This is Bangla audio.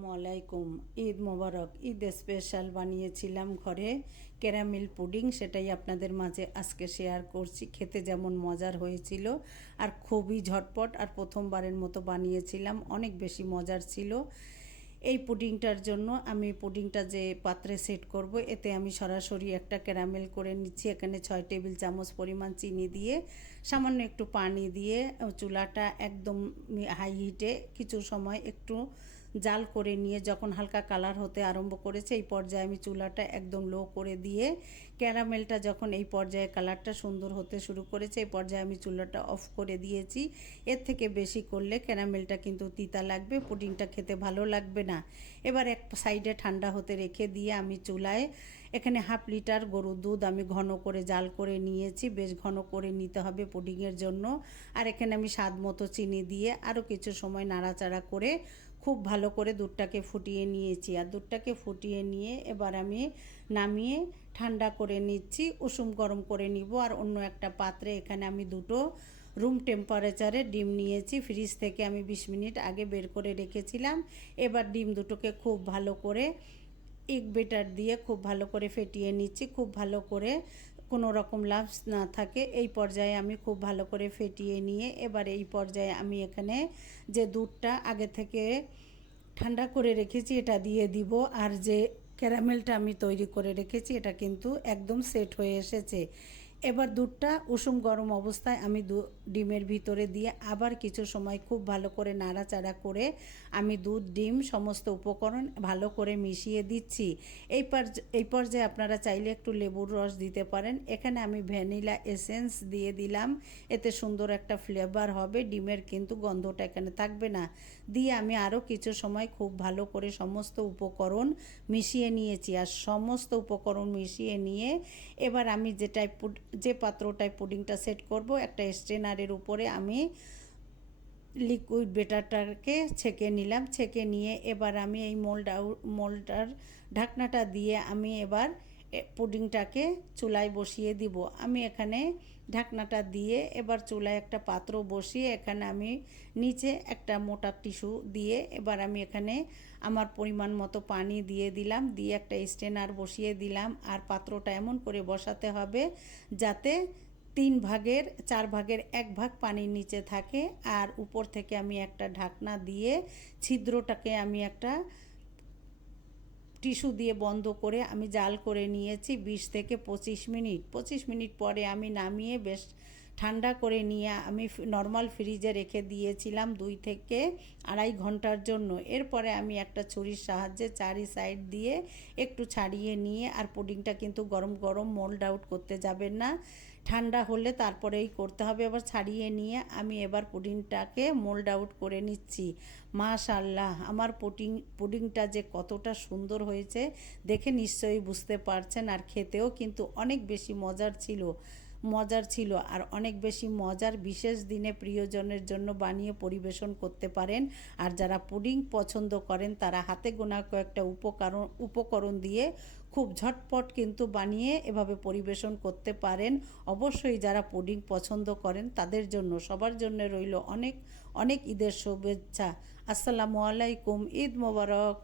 আসসালামু আলাইকুম। ঈদ মোবারক। ঈদ স্পেশাল বানিয়েছিলাম ঘরে ক্যারামেল পুডিং, সেটাই আপনাদের মাঝে আজকে শেয়ার করছি। খেতে যেমন মজার হয়েছিল আর খুবই ঝটপট, আর প্রথমবারের মতো বানিয়েছিলাম, অনেক বেশি মজার ছিল। এই পুডিংটার জন্য আমি পুডিংটা যে পাত্রে সেট করব, এতে আমি সরাসরি একটা ক্যারামেল করে নিচ্ছি। এখানে 6 টেবিল চামচ পরিমাণ চিনি দিয়ে সামান্য একটু পানি দিয়ে চুলাটা একদম হাই হিটে কিছু সময় একটু জাল করে নিয়ে যখন হালকা কালার হতে আরম্ভ করেছে, এই পর্যায়ে আমি চুলাটা একদম লো করে দিয়ে ক্যারামেলটা যখন এই পর্যায়ে কালারটা সুন্দর হতে শুরু করেছে, এই পর্যায়ে আমি চুলাটা অফ করে দিয়েছি। এর থেকে বেশি করলে ক্যারামেলটা কিন্তু তিতা লাগবে, পুডিংটা খেতে ভালো লাগবে না। এবার এক সাইডে ঠান্ডা হতে রেখে দিয়ে আমি চুলায় এখানে 1/2 লিটার গরুর দুধ আমি ঘন করে জাল করে নিয়েছি। বেশ ঘন করে নিতে হবে পুডিংয়ের জন্য। আর এখানে আমি স্বাদ মতো চিনি দিয়ে আরও কিছু সময় নাড়াচাড়া করে খুব ভালো করে দুধটাকে ফুটিয়ে নিয়েছি। আর দুধটাকে ফুটিয়ে নিয়ে এবার আমি নামিয়ে ঠান্ডা করে নিচ্ছি, উষুম গরম করে নিব। আর অন্য একটা পাত্রে এখানে আমি দুটো রুম টেম্পারেচারে ডিম নিয়েছি, ফ্রিজ থেকে আমি 20 মিনিট আগে বের করে রেখেছিলাম। এবার ডিম দুটোকে খুব ভালো করে এগ বেটার দিয়ে খুব ভালো করে ফেটিয়ে নিচ্ছি, খুব ভালো করে কোনো রকম লাম্পস না থাকে এই পর্যায়ে আমি খুব ভালো করে ফেটিয়ে নিয়ে এবার এই পর্যায়ে আমি এখানে যে দুধটা আগে থেকে ঠান্ডা করে রেখেছি এটা দিয়ে দিব। আর যে ক্যারামেলটা আমি তৈরি করে রেখেছি এটা কিন্তু একদম সেট হয়ে এসেছে। এবার দুধটা উষুম গরম অবস্থায় আমি ডিমের ভিতরে দিয়ে আবার কিছু সময় খুব ভালো করে নাড়াচাড়া করে আমি দুধ ডিম সমস্ত উপকরণ ভালো করে মিশিয়ে দিচ্ছি। এই পর্যায়ে আপনারা চাইলে একটু লেবুর রস দিতে পারেন। এখানে আমি ভ্যানিলা এসেন্স দিয়ে দিলাম, এতে সুন্দর একটা ফ্লেভার হবে, ডিমের কিন্তু গন্ধটা এখানে থাকবে না। দিয়ে আমি আরও কিছু সময় খুব ভালো করে সমস্ত উপকরণ মিশিয়ে নিয়েছি। আর সমস্ত উপকরণ মিশিয়ে নিয়ে এবার আমি যে পাত্রটায় পুডিংটা সেট করব, একটা স্ট্রেনারের উপরে আমি লিকুইড বেটারটাকে ছেঁকে নিলাম। ছেঁকে নিয়ে এবার আমি এই মোল্ডটার ঢাকনাটা দিয়ে আমি এবার পুডিংটাকে চুলায় বসিয়ে দিব। আমি এখানে ঢাকনাটা দিয়ে এবার চুলায় একটা পাত্র বসিয়ে এখানে আমি নিচে একটা মোটা টিস্যু দিয়ে এবার আমি এখানে আমার পরিমাণ মতো পানি দিয়ে দিলাম, দিয়ে একটা স্ট্রেনার বসিয়ে দিলাম। আর পাত্রটা এমন করে বসাতে হবে যাতে 3 ভাগের 4 ভাগের 1 ভাগ পানির নিচে থাকে। আর উপর থেকে আমি একটা ঢাকনা দিয়ে ছিদ্রটাকে আমি একটা টিস্যু দিয়ে বন্ধ করে আমি জাল করে নিয়েছি 20 থেকে 25 মিনিট। 25 মিনিট পরে আমি নামিয়ে বেশ ঠান্ডা করে নিয়ে আমি নর্মাল ফ্রিজে রেখে দিয়েছিলাম 2 থেকে 2.5 ঘন্টার জন্য। এরপরে আমি একটা ছুরির সাহায্যে চারি সাইড দিয়ে একটু ছাড়িয়ে নিয়ে, আর পুডিংটা কিন্তু গরম গরম মোল্ড আউট করতে যাবেন না, ঠান্ডা হলে তারপরেই করতে হবে। আবার ছাড়িয়ে নিয়ে আমি এবার পুডিংটাকে মোল্ড আউট করে নিচ্ছি। মাশাআল্লাহ, আমার পুডিংটা যে কতটা সুন্দর হয়েছে দেখে নিশ্চয়ই বুঝতে পারছেন। আর খেতেও কিন্তু অনেক বেশি মজার ছিল আর অনেক বেশি মজার। বিশেষ দিনে প্রিয়জনের জন্য বানিয়ে পরিবেশন করতে পারেন। আর যারা পুডিং পছন্দ করেন তারা হাতে গোনা কয়েকটা উপকরণ দিয়ে খুব ঝটপট কিন্তু বানিয়ে এভাবে পরিবেশন করতে পারেন। অবশ্যই যারা পুডিং পছন্দ করেন তাদের জন্য, সবার জন্য রইল অনেক অনেক ঈদের শুভেচ্ছা। আসসালামু আলাইকুম। ঈদ মোবারক।